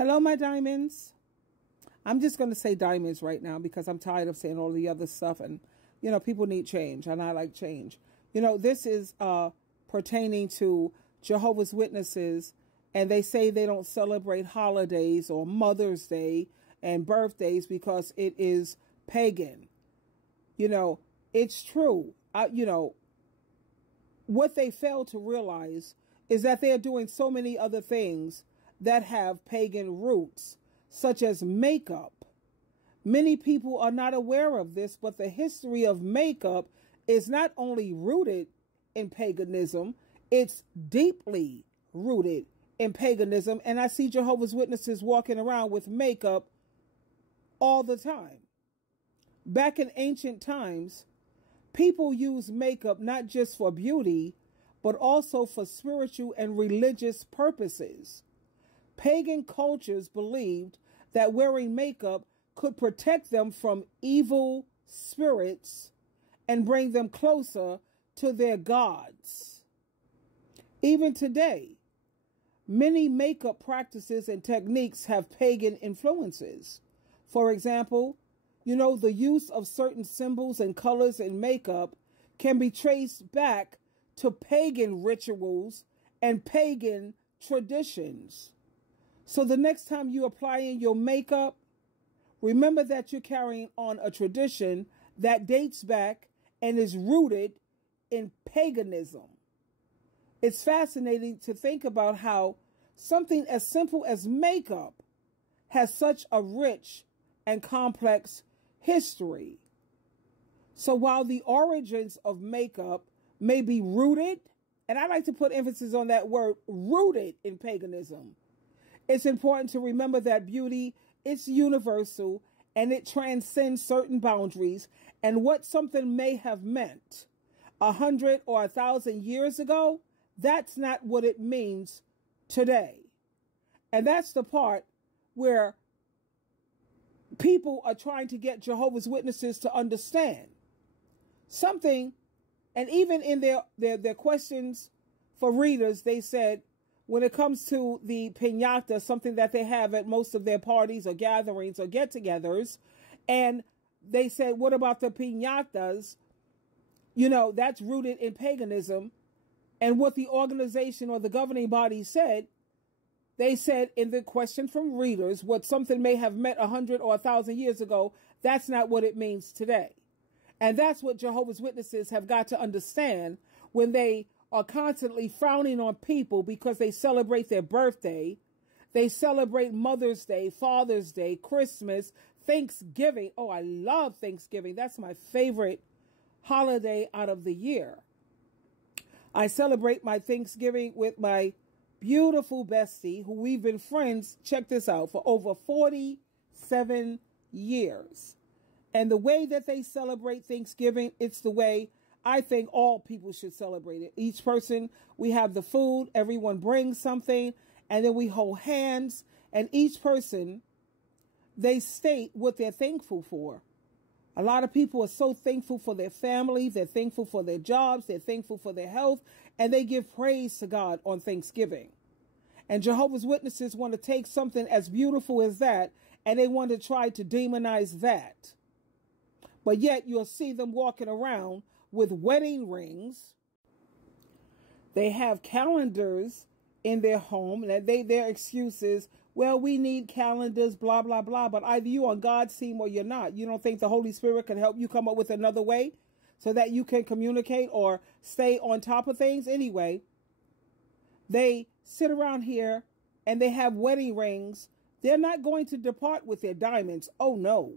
Hello, my diamonds. I'm just going to say diamonds right now because I'm tired of saying all the other stuff. And, people need change and I like change. This is pertaining to Jehovah's Witnesses. And they say they don't celebrate holidays or Mother's Day and birthdays because it is pagan. It's true. What they fail to realize is that they are doing so many other things that have pagan roots, such as makeup. Many people are not aware of this, but the history of makeup is not only rooted in paganism, it's deeply rooted in paganism. And I see Jehovah's Witnesses walking around with makeup all the time. Back in ancient times, people used makeup not just for beauty, but also for spiritual and religious purposes. Pagan cultures believed that wearing makeup could protect them from evil spirits and bring them closer to their gods. Even today, many makeup practices and techniques have pagan influences. For example, the use of certain symbols and colors in makeup can be traced back to pagan rituals and pagan traditions. So the next time you applying your makeup, remember that you're carrying on a tradition that dates back and is rooted in paganism. It's fascinating to think about how something as simple as makeup has such a rich and complex history. So while the origins of makeup may be rooted, and I like to put emphasis on that word, rooted in paganism, it's important to remember that beauty is universal and it transcends certain boundaries. And what something may have meant 100 or 1,000 years ago, that's not what it means today. And that's the part where people are trying to get Jehovah's Witnesses to understand something. And even in their questions for readers, they said, when it comes to the piñata, something that they have at most of their parties or gatherings or get-togethers, and they said, what about the piñatas? That's rooted in paganism. And what the organization or the governing body said, they said in the question from readers, what something may have meant 100 or 1,000 years ago, that's not what it means today. And that's what Jehovah's Witnesses have got to understand when they are constantly frowning on people because they celebrate their birthday. They celebrate Mother's Day, Father's Day, Christmas, Thanksgiving. Oh, I love Thanksgiving. That's my favorite holiday out of the year. I celebrate my Thanksgiving with my beautiful bestie, who we've been friends, check this out, for over 47 years. And the way that they celebrate Thanksgiving, it's the way I think all people should celebrate it. Each person, we have the food, everyone brings something, and then we hold hands, and each person, they state what they're thankful for. A lot of people are so thankful for their family, they're thankful for their jobs, they're thankful for their health, and they give praise to God on Thanksgiving. And Jehovah's Witnesses want to take something as beautiful as that, and they want to try to demonize that. But yet you'll see them walking around with wedding rings. They have calendars in their home, and their excuse is, well, we need calendars, blah, blah, blah. But either you on God's team or you're not. You don't think the Holy Spirit can help you come up with another way so that you can communicate or stay on top of things? Anyway, they sit around here and they have wedding rings. They're not going to depart with their diamonds. Oh, no.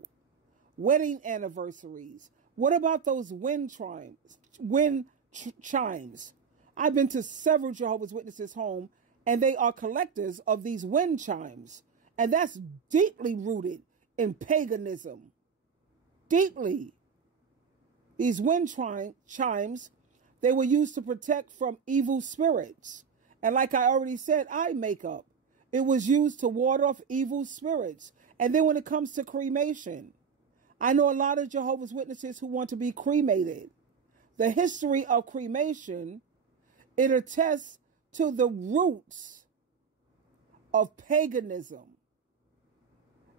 Wedding anniversaries. What about those wind chimes? I've been to several Jehovah's Witnesses' home, and they are collectors of these wind chimes. And that's deeply rooted in paganism. Deeply. These wind chimes, they were used to protect from evil spirits. And like I already said, eye makeup. It was used to ward off evil spirits. And then when it comes to cremation, I know a lot of Jehovah's Witnesses who want to be cremated. The history of cremation, it attests to the roots of paganism.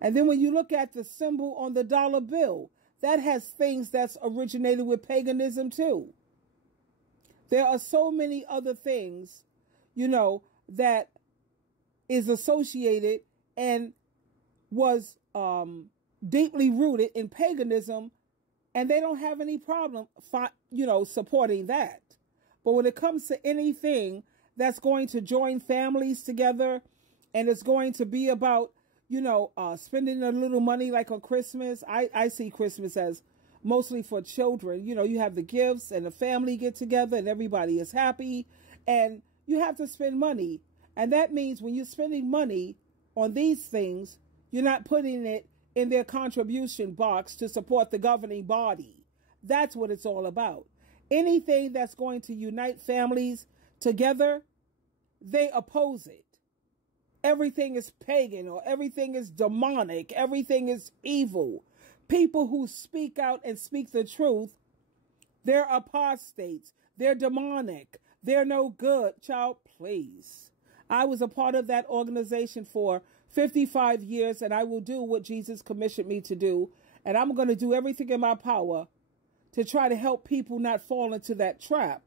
And then when you look at the symbol on the dollar bill, that has things that's originated with paganism too. There are so many other things, that is associated and was deeply rooted in paganism, and they don't have any problem, supporting that. But when it comes to anything that's going to join families together, and it's going to be about, spending a little money like on Christmas, I see Christmas as mostly for children. You have the gifts and the family get together and everybody is happy, and you have to spend money. And that means when you're spending money on these things, you're not putting it in their contribution box to support the governing body. That's what it's all about. Anything that's going to unite families together, they oppose it. Everything is pagan, or everything is demonic. Everything is evil. People who speak out and speak the truth, they're apostates. They're demonic. They're no good. Child, please. I was a part of that organization for 55 years, and I will do what Jesus commissioned me to do. And I'm going to do everything in my power to try to help people not fall into that trap.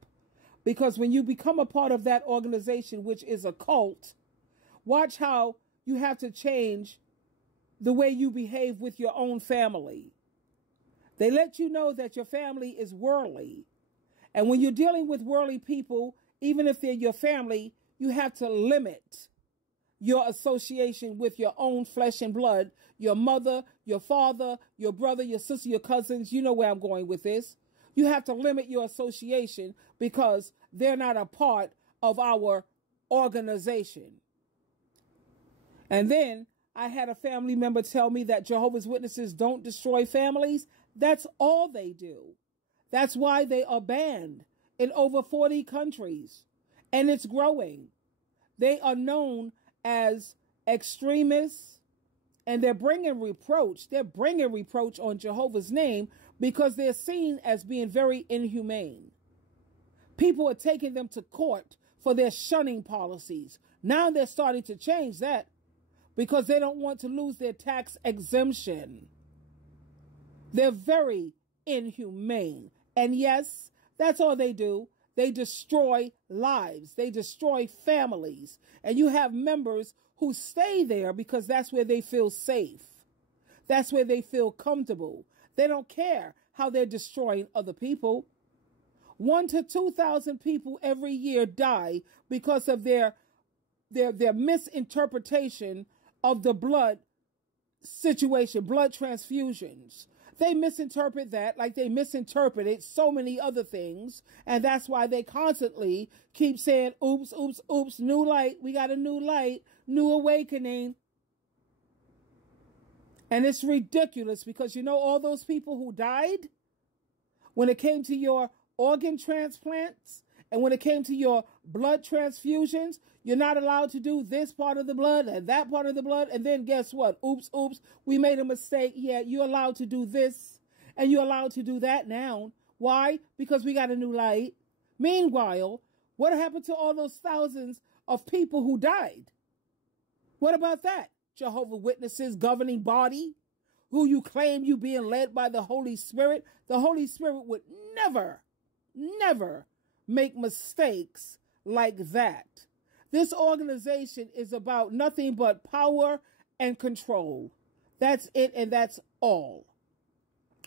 Because when you become a part of that organization, which is a cult, watch how you have to change the way you behave with your own family. They let you know that your family is worldly. And when you're dealing with worldly people, even if they're your family, you have to limit your association with your own flesh and blood, your mother, your father, your brother, your sister, your cousins. You know where I'm going with this. You have to limit your association because they're not a part of our organization. And then I had a family member tell me that Jehovah's Witnesses don't destroy families. That's all they do. That's why they are banned in over 40 countries. And it's growing. They are known as extremists, and they're bringing reproach. They're bringing reproach on Jehovah's name because they're seen as being very inhumane. People are taking them to court for their shunning policies. Now they're starting to change that because they don't want to lose their tax exemption. They're very inhumane. And yes, that's all they do. They destroy lives. They destroy families. And you have members who stay there because that's where they feel safe. That's where they feel comfortable. They don't care how they're destroying other people. 1,000 to 2,000 people every year die because of their misinterpretation of the blood situation, blood transfusions. They misinterpret that like they misinterpreted so many other things. And that's why they constantly keep saying, oops, oops, oops, new light. We got a new light, new awakening. And it's ridiculous because all those people who died when it came to your organ transplants and when it came to your blood transfusions, you're not allowed to do this part of the blood and that part of the blood. And then guess what? Oops, oops, we made a mistake. Yeah, you're allowed to do this and you're allowed to do that now. Why? Because we got a new light. Meanwhile, what happened to all those thousands of people who died? What about that? Jehovah's Witnesses governing body, who you claim you being led by the Holy Spirit. The Holy Spirit would never make mistakes like that. This organization is about nothing but power and control. That's it, and that's all.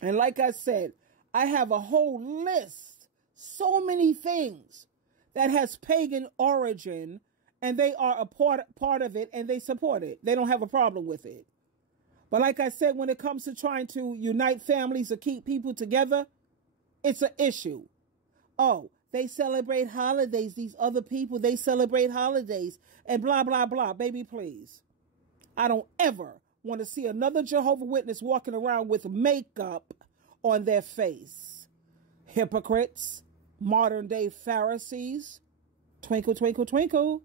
And like I said, I have a whole list, so many things that has pagan origin, and they are a part of it, and they support it. They don't have a problem with it. But like I said, when it comes to trying to unite families or keep people together, it's an issue. Oh, they celebrate holidays. These other people, they celebrate holidays and blah, blah, blah. Baby, please. I don't ever want to see another Jehovah's Witness walking around with makeup on their face. Hypocrites, modern day Pharisees. Twinkle, twinkle, twinkle.